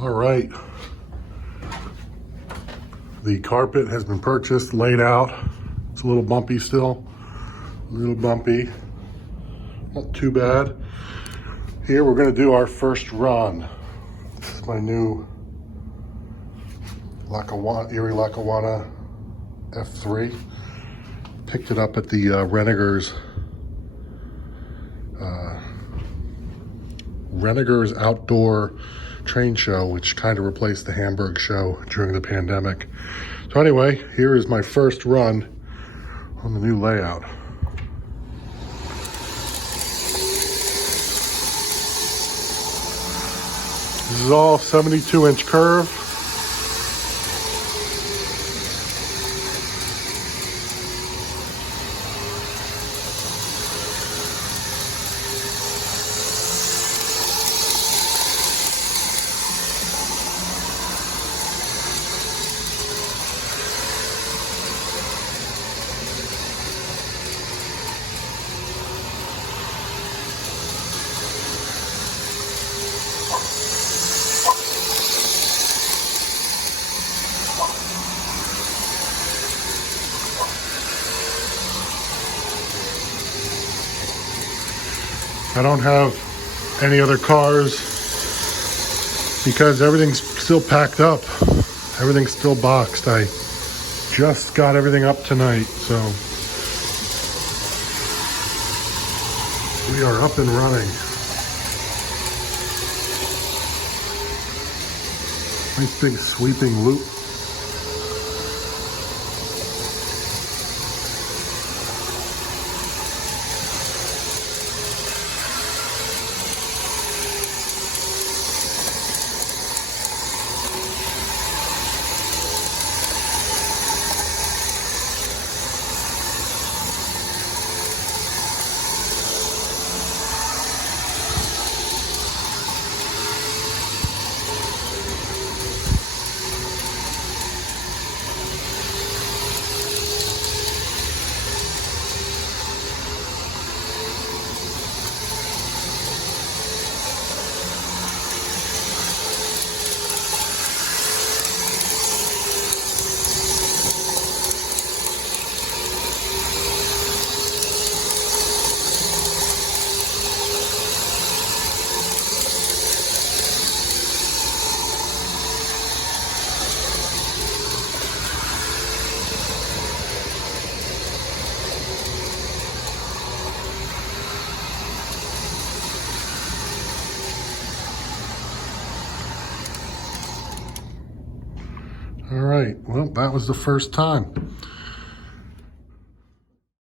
All right. The carpet has been purchased, laid out. It's a little bumpy still. A little bumpy. Not too bad. Here we're gonna do our first run. This is my new Erie Lackawanna F3. Picked it up at the Renegers Outdoor Train Show, which kind of replaced the Hamburg show during the pandemic. So anyway, here is my first run on the new layout. This is all 72-inch curve. I don't have any other cars because everything's still packed up. Everything's still boxed. I just got everything up tonight, so we are up and running. Nice big sweeping loop. All right, well, that was the first time.